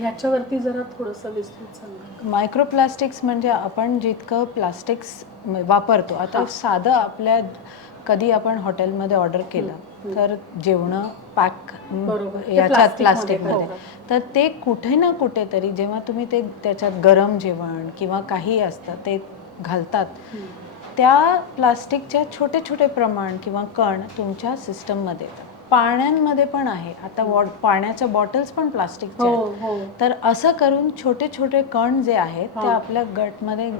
ह्याच्यावरती जरा थोडंसं विस्तृत सांगा. मायक्रोप्लास्टिक्स म्हणजे आपण जितकं प्लास्टिक्स वापरतो, आता साधं आपल्या कधी आपण हॉटेलमध्ये ऑर्डर केलं तर जेवणं पॅक याच्यात प्लास्टिकमध्ये, तर ते कुठे ना कुठेतरी जेव्हा तुम्ही ते त्याच्यात गरम जेवण किंवा काही असतं ते घालतात, त्या प्लास्टिकच्या छोटे छोटे प्रमाण किंवा कण तुमच्या सिस्टममध्ये येतात. पाण्यांमध्ये पण आहे आता, पाण्याच्या बॉटल्स पण प्लास्टिकच्या आहेत. तर असं करून छोटे छोटे कण जे आहेत ते आपल्या गटमध्ये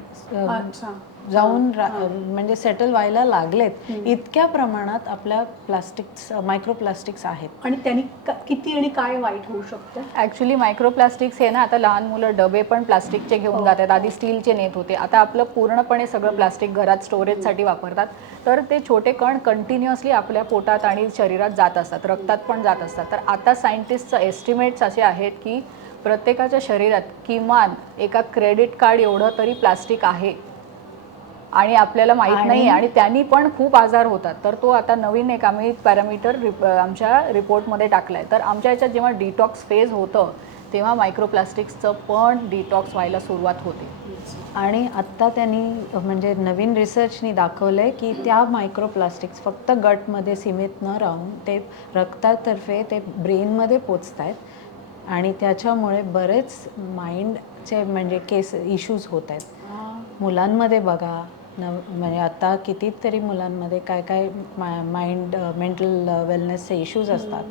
जाऊन म्हणजे सेटल व्हायला लागलेत. इतक्या प्रमाणात आपल्या प्लास्टिक्स मायक्रोप्लास्टिक्स आहेत. आणि त्यांनी किती आणि काय वाईट होऊ शकतं? ॲक्च्युली मायक्रोप्लास्टिक्स हे ना, आता लहान मुलं डबे पण प्लास्टिकचे घेऊन जातात. आधी स्टीलचे नेत होते, आता आपलं पूर्णपणे सगळं प्लास्टिक घरात स्टोरेजसाठी वापरतात. तर ते छोटे कण कंटिन्युअसली आपल्या पोटात आणि शरीरात जात असतात, रक्तात पण जात असतात. तर आता सायंटिस्टचं एस्टिमेट्स असे आहेत की प्रत्येकाच्या शरीरात किमान एका क्रेडिट कार्ड एवढं तरी प्लास्टिक आहे आणि आपल्याला माहीत नाही, आणि त्यांनी पण खूप आजार होतात. तर तो आता नवीन एक आम्ही पॅरामीटर आमच्या रिपोर्टमध्ये टाकला आहे. तर आमच्या याच्यात जेव्हा डिटॉक्स फेज होतं तेव्हा मायक्रोप्लास्टिक्सचं पण डिटॉक्स व्हायला सुरुवात होते. आणि आत्ता त्यांनी म्हणजे नवीन रिसर्चनी दाखवलं आहे की त्या मायक्रोप्लास्टिक्स फक्त गटमध्ये सीमित न राहून ते रक्तातर्फे ते ब्रेनमध्ये पोचत आहेत, आणि त्याच्यामुळे बरेच माइंडचे म्हणजे केस इश्यूज होत आहेत. मुलांमध्ये बघा म्हणजे आता कितीतरी मुलांमध्ये काय काय माइंड मेंटल वेलनेसचे इश्यूज असतात,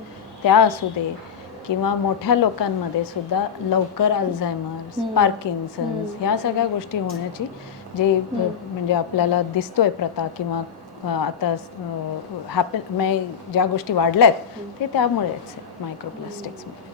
त्या असू दे, किंवा मोठ्या लोकांमध्ये सुद्धा लवकर अल्झायमर्स, पार्किन्सन्स ह्या सगळ्या गोष्टी होण्याची जी म्हणजे आपल्याला दिसतोय प्रथा, किंवा आता ज्या गोष्टी वाढल्या आहेत ते त्यामुळेच मायक्रोप्लास्टिक्समुळे.